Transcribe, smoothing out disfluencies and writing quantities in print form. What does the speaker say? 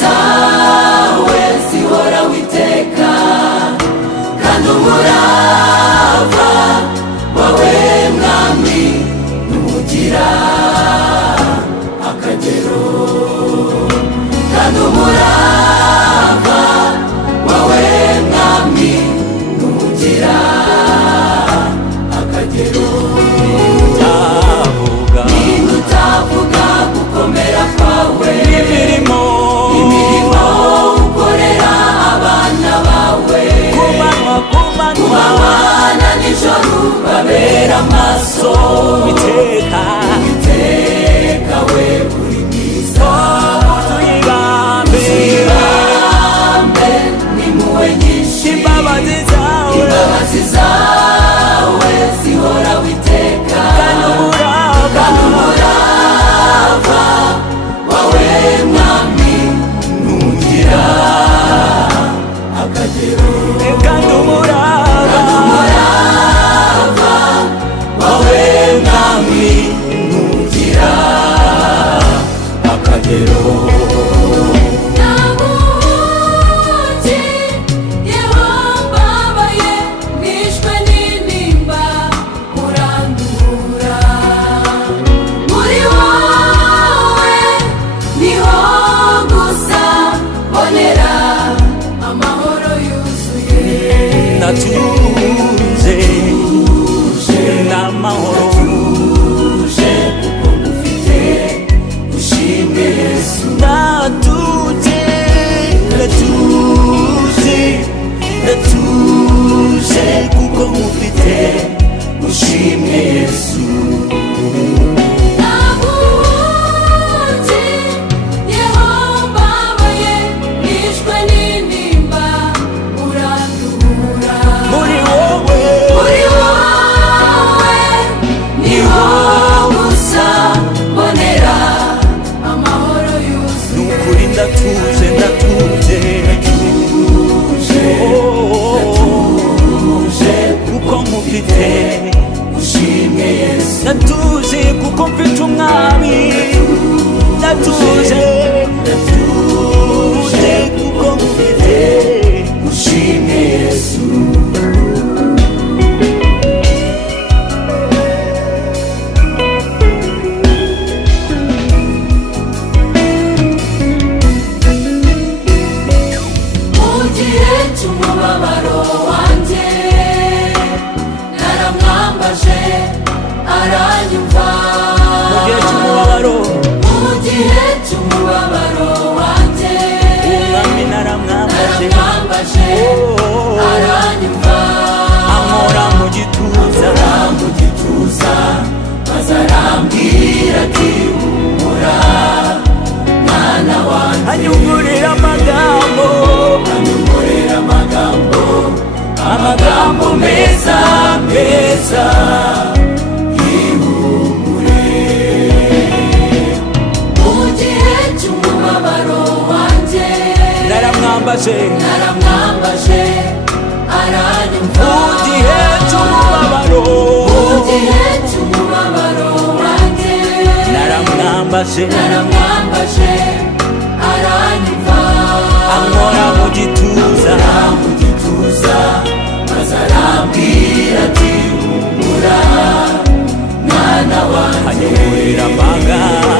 zawe zihoraho iteka, kandi umurava wawe mwami ntugira akagero, kandi umurava wawe mwami ntugira akagero. Utavuga gukomera kwawe, imirimo ukorera abana bawe, kumanywa na nijoro babera amaso, iteka we uri mwiza, uzibambe n'impuhwe nyinshi, imbabazi zawe zihoraho iteka, kandi umurava wawe mwami ntugira akagero, kandi umurava wawe mwami ntugira akagero. Natuje n'amahoro, kuko ngufite ushimwe Yesu. Natuje kuko ngufite ushimwe Yesu. Natuje kuko ngufite ushimwe Yesu. Natuje kuko mfite umwami, natuje kuko ngufite ushimwe Yesu. Umubabaro wanjye naramwambaje aranyumva, mu gihe cy'umubabaro wanjye umwami naramwambaje aranyumva, ankora mu gituza maze arambwira ati humura mwana wanjye, anyungurira amagambo meza y'ihumure. Mu gihe cy'umubabaro wanjye naramwambaje aranyumva, mu gihe cy'umubabaro wanjye naramwambaje aranyumva, ankora mu gituza maze arambwira ati humura mwana wanjye, anyungurira amagambo